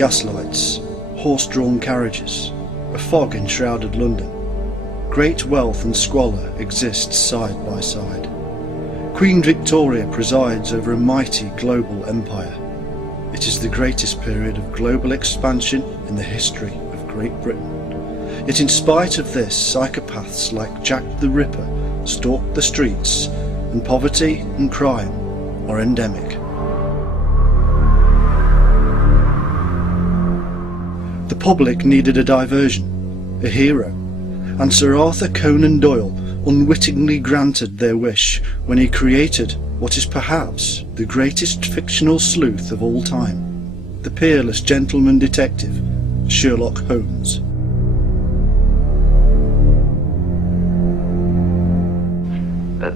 gaslights, horse-drawn carriages, a fog-enshrouded London. Great wealth and squalor exist side by side. Queen Victoria presides over a mighty global empire. It is the greatest period of global expansion in the history of Great Britain. Yet in spite of this, psychopaths like Jack the Ripper stalk the streets, and poverty and crime are endemic. The public needed a diversion, a hero, and Sir Arthur Conan Doyle unwittingly granted their wish when he created what is perhaps the greatest fictional sleuth of all time, the peerless gentleman detective, Sherlock Holmes.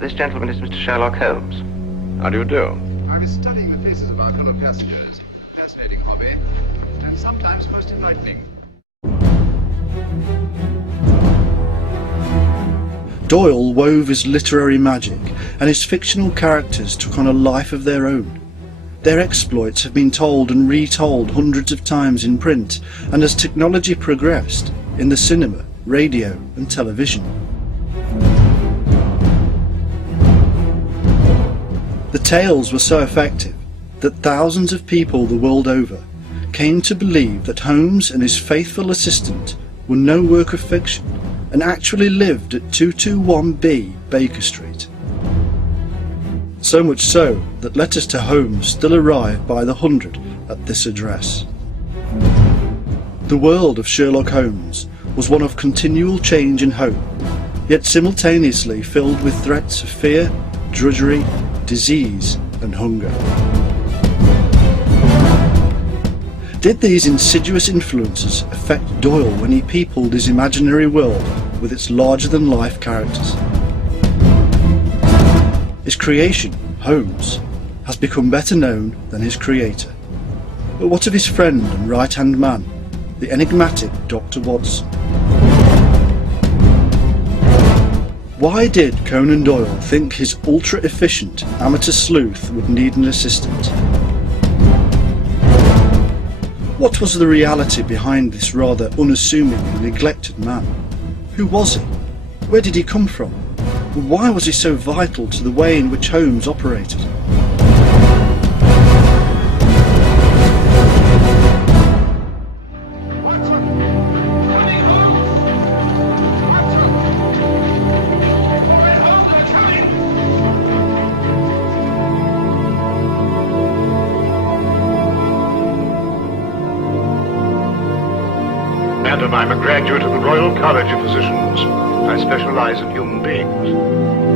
This gentleman is Mr. Sherlock Holmes. How do you do? I was studying the faces of our fellow passengers. Fascinating hobby, and sometimes most enlightening. Doyle wove his literary magic, and his fictional characters took on a life of their own. Their exploits have been told and retold hundreds of times in print, and as technology progressed, in the cinema, radio and television. The tales were so effective that thousands of people the world over came to believe that Holmes and his faithful assistant were no work of fiction and actually lived at 221B Baker Street. So much so that letters to Holmes still arrive by the hundred at this address. The world of Sherlock Holmes was one of continual change and hope, yet simultaneously filled with threats of fear, drudgery, disease and hunger. Did these insidious influences affect Doyle when he peopled his imaginary world with its larger-than-life characters? His creation, Holmes, has become better known than his creator. But what of his friend and right-hand man, the enigmatic Dr. Watson? Why did Conan Doyle think his ultra-efficient amateur sleuth would need an assistant? What was the reality behind this rather unassuming and neglected man? Who was he? Where did he come from? And why was he so vital to the way in which Holmes operated? Madam, I'm a graduate of the Royal College of Physicians. I specialize in human beings.